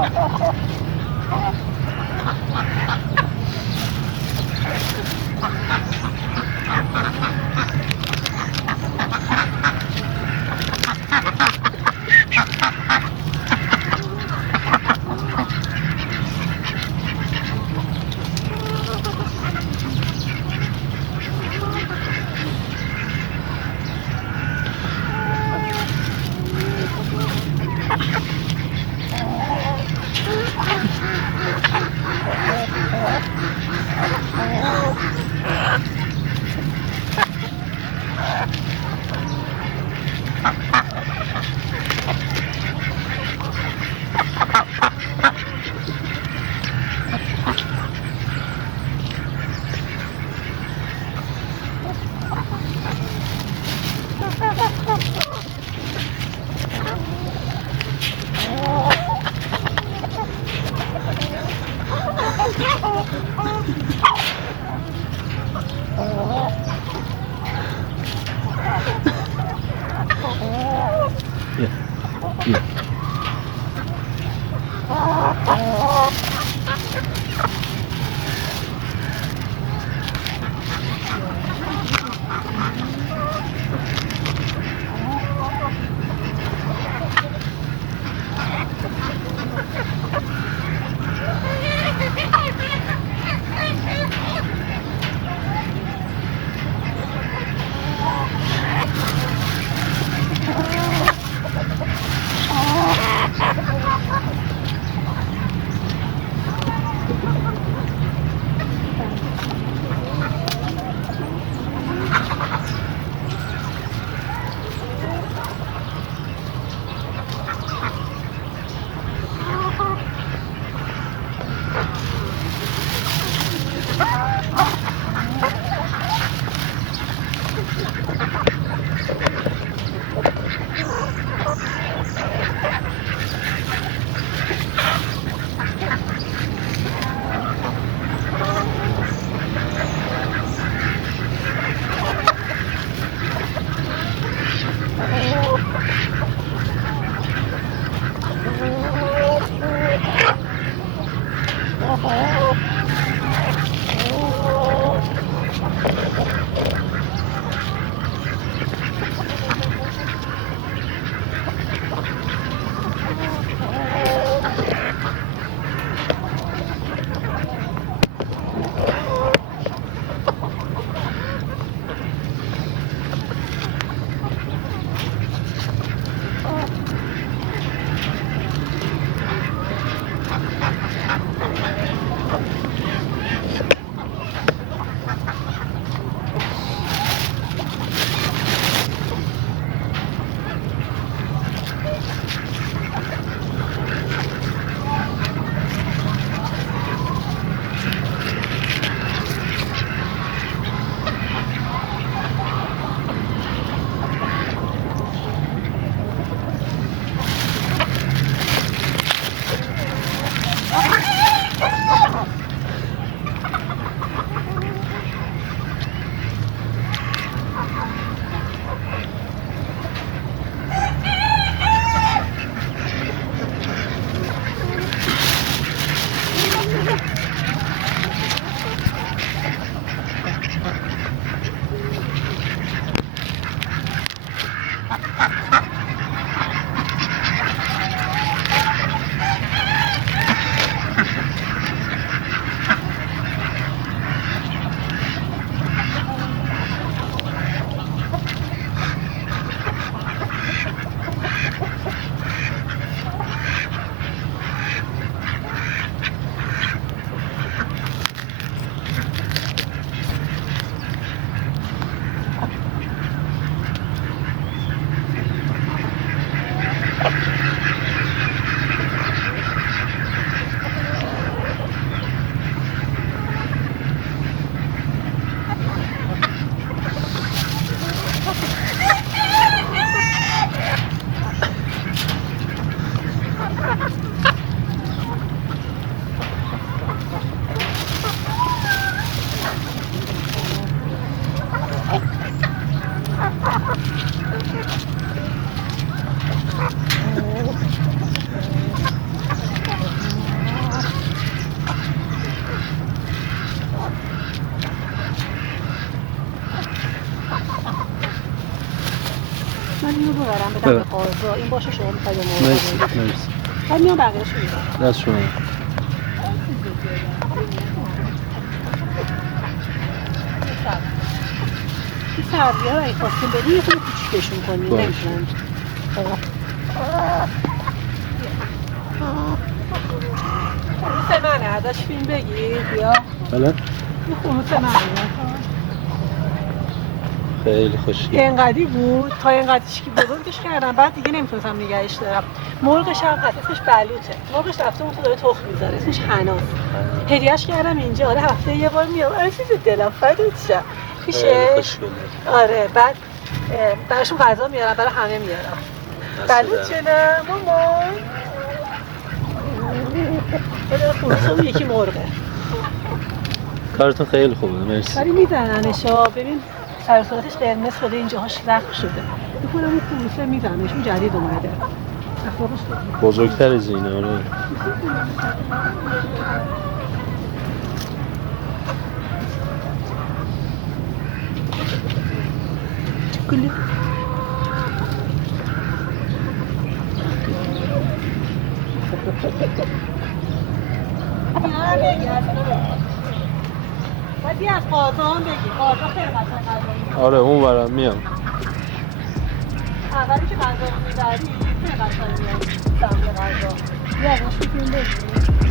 เ بدم به قاضا. این باشه شما میخواید به مرسی مرغ مرسی بعد میام بقیه‌شو میدم. دست شما این سبزی‌ها رو اگه خواستیم بدیم یه خود کوچیکشون کنیم نمیتونم. خروس منه ازش فیلم بگیر بیا. بله این خروس منه خیلی خوشگل اینقدی بود تا اینقدرش که بزرگش کردم بعد دیگه نمیتونستم نگهش دارم. مرغش هم هست اسمش بلوطه. مرغش رفته اون تو داره تخم میذاره اسمش حناس. هدیهش کردم اینجا آره هفته یه بار میام عزیز دلم فدات شم پیشش. آره بعد براشون غذا میارم برای همه میارم. بلوط چنه مامان بده خروس اون یکی مرغه. کارتون خیلی خوبه مرسی ولی میزننشا ببین سر صورتش قرمز شده اینجاهاش زخم شده میکنم اون خروسه میزننش اون جدید اومده بزرگتر از اینه آره گلی باید از قاضا هم بگی قاضا خیلی قشنگ غذا آره اون برم میام اولی که غذا میبری خیلی قشنگ میاد سمت غذا بیا ازش بگیم بگی